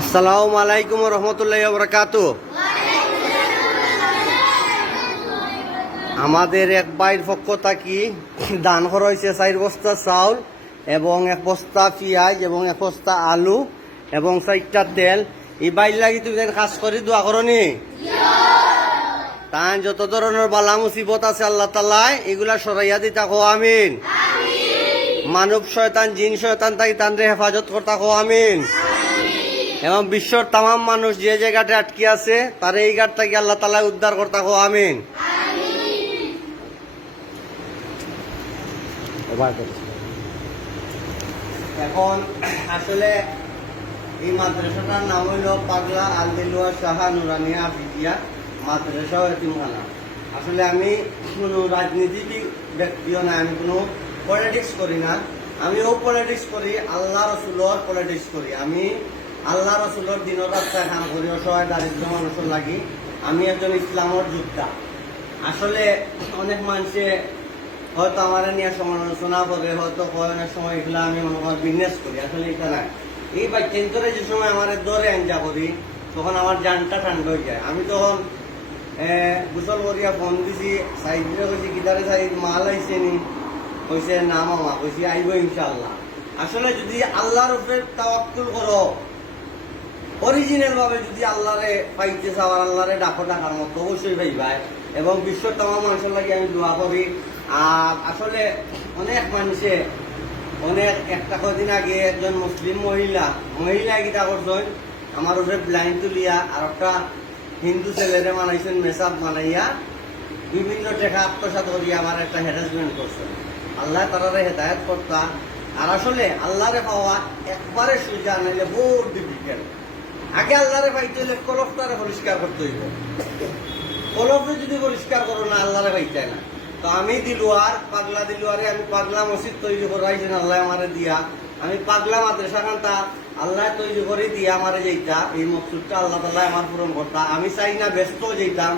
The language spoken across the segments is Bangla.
আসসালামু আলাইকুম রহমতুল্লাহি ওয়া বারাকাতুহু। আমাদের এক ভাইয়ের পক্ষ থাকি দান করা হয়েছে 4 বস্তা চাউল এবং 1 বস্তা পেঁয়াজ এবং 1 বস্তা আলু এবং 4টা তেল। এই বাইর লাগি তুমি যেন কাজ করে দোয়া করনি তাই যত ধরনের বালা মুসিবত আছে আল্লাহ তাআলা এগুলা সরাইয়া দিতা কো আমিন। মানব শয়তান জিন শয়তান তাই তানরে হেফাজত করতা কো আমিন। এবং বিশ্বর তাম মানুষ যে জায়গাটা আটকে আছে তার এই ঘাট থেকে আল্লাহ তাআলা উদ্ধার করতা কো আমিন। এখন আসলে এই মাদ্রাসাটার নাম হইল পাগলা আলদিলুয়া শাহা নুরানিয়া আফিজিয়া মাদ্রাসা এতিমখানা। আসলে আমি কোনো রাজনীতিবিদ ব্যক্তিও না, আমি কোনো পলিটিক্স করি না। আমিও পলিটিক্স করি, আল্লাহ রসুলর পলিটিক্স করি। আমি আল্লাহ রসুলর দিনের রাস্তায় কাম করি, অসহায় দারিদ্র মানুষের লাগি। আমি একজন ইসলামর যোদ্ধা। আসলে অনেক মানুষে হয়তো আমার নিয়ে সমালোচনা করে, হয়তো অনেক সময় এগুলো আমি আমার বিজনেস করি। আসলে এটা না, এই বাচ্চান্তরে যে সময় আমার দরে আঞ্জা করি তখন আমার জানটা ঠান্ডা হয়ে যায়। আমি তখন গোসল করিয়া ফোন দিছি সাইডে, কইছি কিদারে সাইড মাল আইসে নি, কইছে না মামা, কইছি আইব ইনশাআল্লাহ। আসলে যদি আল্লাহর উপরে তাওয়াক্কুল করো, অরিজিনাল ভাবে যদি আল্লাহরে পাইতে চাও আর আল্লাহরে ডাকো ডাকার মতো অবশ্যই পাইবাই। এবং বিশ্বর তাম মানুষের লাগে আমি দোয়া করি। আর আসলে অনেক মানুষে একটা কদিন আগে একজন মুসলিম মহিলা গীতা করছেন আমার উপরে ব্লাইন্ড তুলিয়া আর একটা হিন্দু ছেলেরে মানাইছেন মেসাব মানাইয়া বিভিন্ন টাকা আত্মসাৎ করিয়া আমার একটা হ্যারাসমেন্ট করছেন। আল্লাহ তারারে হেদায়ত করতা। আর আসলে আল্লাহরে পাওয়া একবারে সুজা নাইলে বহুত ডিফিকাল্ট। আগে আল্লাহরে পাইতে হইলে কলফটারে পরিষ্কার করতে হইব। কলফে যদি পরিষ্কার করো না আল্লাহরে পাইতে না। তো আমি পাগলা দিলুয়ারে আমি পাগলা মসজিদ তৈরি করাইছেন আল্লাহ আমারে দিয়া। আমি পাগলা মাদ্রাসা খানটা আল্লাহ তৈরি করে দিয়া আমারে যেইটা এই মকসুদটা আল্লাহ তাআলা আমার পূরণ করতা। আমি চাই না ব্যস্ত যেতাম,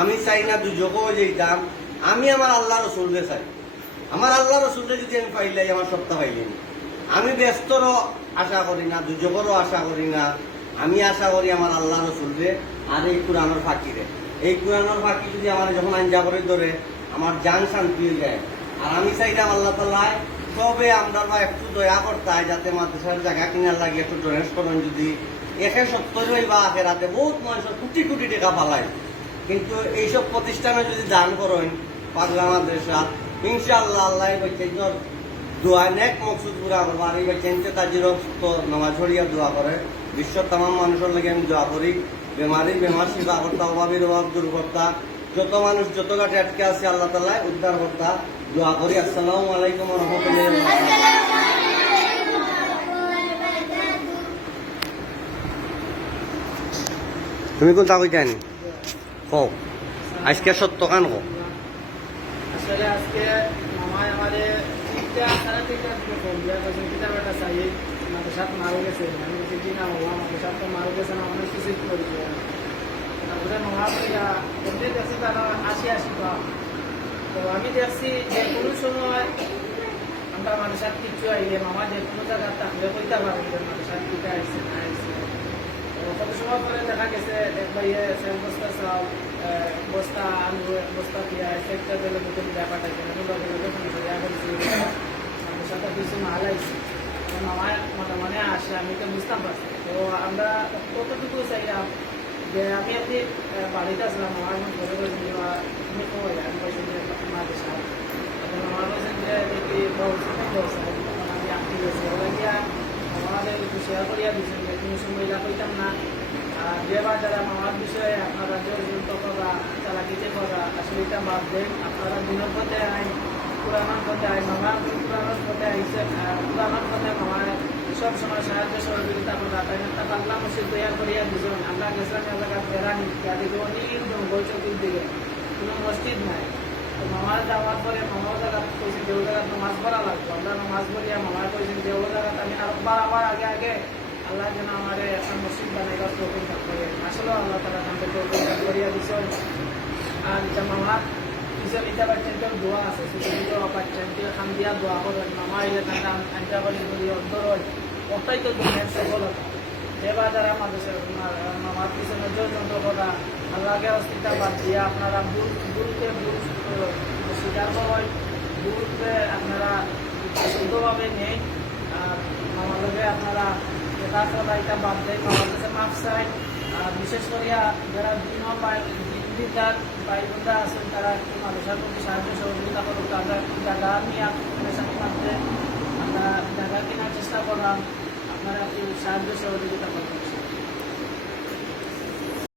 আমি চাই না দুর্যোগও যেতাম, আমি আমার আল্লাহ রসুলকে চাই। আমার আল্লাহ রসুলকে যদি আমি পাইলাই আমার সপ্তাহ পাইলিনি। আমি ব্যস্তরও আশা করি না, দুর্যোগেরও আশা করি না। আমি আশা করি আমার আল্লাহ রসুলকে আর এই কোরআনের ফাঁকিরে। এই কোরআনের ফাঁকি যদি আমার যখন আঞ্জা করে ধরে আমার জান শান্তি হয়ে যায়। আর আমি চাইলাম আল্লাহ তাআলা তবে আমরা একটু দয়া করতে হয় যাতে মাদ্রাসার জায়গা কিনার লাগে একটু ডোনেট করেন। যদি 170 বা আখেরাতে বহুত মানুষের কোটি কোটি টাকা পালায়, কিন্তু এইসব প্রতিষ্ঠানে যদি দান করেন পাগলা মাদ্রাসা ইনশাআল্লাহ আল্লাহ বাচ্চার দোয়া নেক মকসুদ পুরা করবো। আর এই বাচ্চা তাজির নামাজ পড়িয়া দোয়া করে বিশ্বর তাম মানুষের লাগে আমি দোয়া করি। বেমার সেবা করতা, অভাবের অভাব দূর করতা, যত মানুষ যত ঘাটে আটকে আছে আল্লাহ তাআলা উদ্ধার করতা দোয়া করি। আসসালামু আলাইকুম ওয়া রাহমাতুল্লাহি ওয়া বারাকাতুহু। তুমি কোনটা কইতানি কও আজকে সত্য কান কও। আসলে আজকে মামায় আমারে তিনটা সাড়ে তিনটা ফোন দিয়া কইছেন কিতাবটা চাই মাদ্রাসাত মারা গেছে। আমি বলছি জি না মামা, মাদ্রাসাত তো মারা গেছে না, অনেক কিছু করেছে। তারপরে মামা বলতে দেখছি তারা 80 পা। তো আমি দেখছি যে কোনো সময় আমরা মাদ্রাসাত কিছু আইলে মামা যে কোনো জায়গা থাকলে কইতে পারি যে মাদ্রাসাত কিটা আইসে না আইসে। তো কত সময় পরে দেখা গেছে এক ভাইয়ে 4 বস্তা চাল, বস্তা আলু, বস্তা পেঁয়াজ, একটা তেলের বোতল ব্যাপারটা মাদ্রাসাটা কিছু মাল আইসে। মামায় মানে আসে আমি তো বুঝতাম পারছি। তো আমরা কতটুকু চাইলাম যে আমি আপনি বাড়িতে আসলাম, আমার ঘরে বলছেন যে তুমি কই, আমি বলছি যে মাদ্রাসা। তখন আমার বলছেন যে দেখি ব্যবসা আমি আপনি গেছি ওরা গিয়া আমাদের একটু শেয়ার করিয়া দিয়েছেন যে কোনো সময় কইতাম না। আর যেবার যারা মামার বিষয়ে আপনারা জড়িত করা চালাকিতে করা আসলে এটা বাদ দেন। আপনারা দিনের পথে আইন, পুরানোর পথে আইন, মামার পুরানোর পথে আইসে, পুরানোর পথে মামার সব সময় সাহায্য সহযোগিতা করা। তাই একটা পাগলা মসজিদ তৈরি করিয়া দিয়েছেন। আমরা গেছিলাম এলাকার বেড়ানি যাদিকে অনেক জঙ্গল চতুর্দিকে কোনো মসজিদ নাই। তো মামার যাওয়ার পরে মামাও জায়গা কইছেন যে ও জায়গায় নামাজ পড়া লাগতো। আমরা নামাজ পড়িয়া মামার কইছেন যে ও জায়গাতে আমি আবার আগে আল্লাহ যেন আমার একটা মসজিদ বানাইবার তৌফিক দান করে। আসলেও আল্লাহ তাআলা আমাকে তৌফিক দান করিয়া দিয়েছেন। আর এটা মামার কিছু এটা বাচ্চাদের দোয়া আছে, সেগুলো বাচ্চাকে খান দিয়া দোয়া করেন। মামা এলে তারা আঞ্জা করি অন্তর হয় ওটাই তো দুনিয়ার সফলতা। এবার যারা মাদ্রাসা মামার পিছনে যন্ত্র করা আল্লাহকে অস্তিত্ব বাদ দিয়ে আপনারা ভুলকে ভুল স্বীকার করেন, ভুলকে আপনারা শুদ্ধভাবে নেন। আর আমার লোকে আপনারা এটা করা এটা বাদ দেয়, আমার কাছে মাফ চাই। আর বিশেষ করিয়া যারা বিভিন্ন বিদ্যার বাইবন্ধা আছেন তারা একটু মানুষের প্রতি সাহায্য সহযোগিতা করুন। তাদের জায়গা নিয়ে পেরেশানি মাত্রে আমরা জায়গা কেনার চেষ্টা করলাম, আপনারা একটু সাহায্য সহযোগিতা করবেন।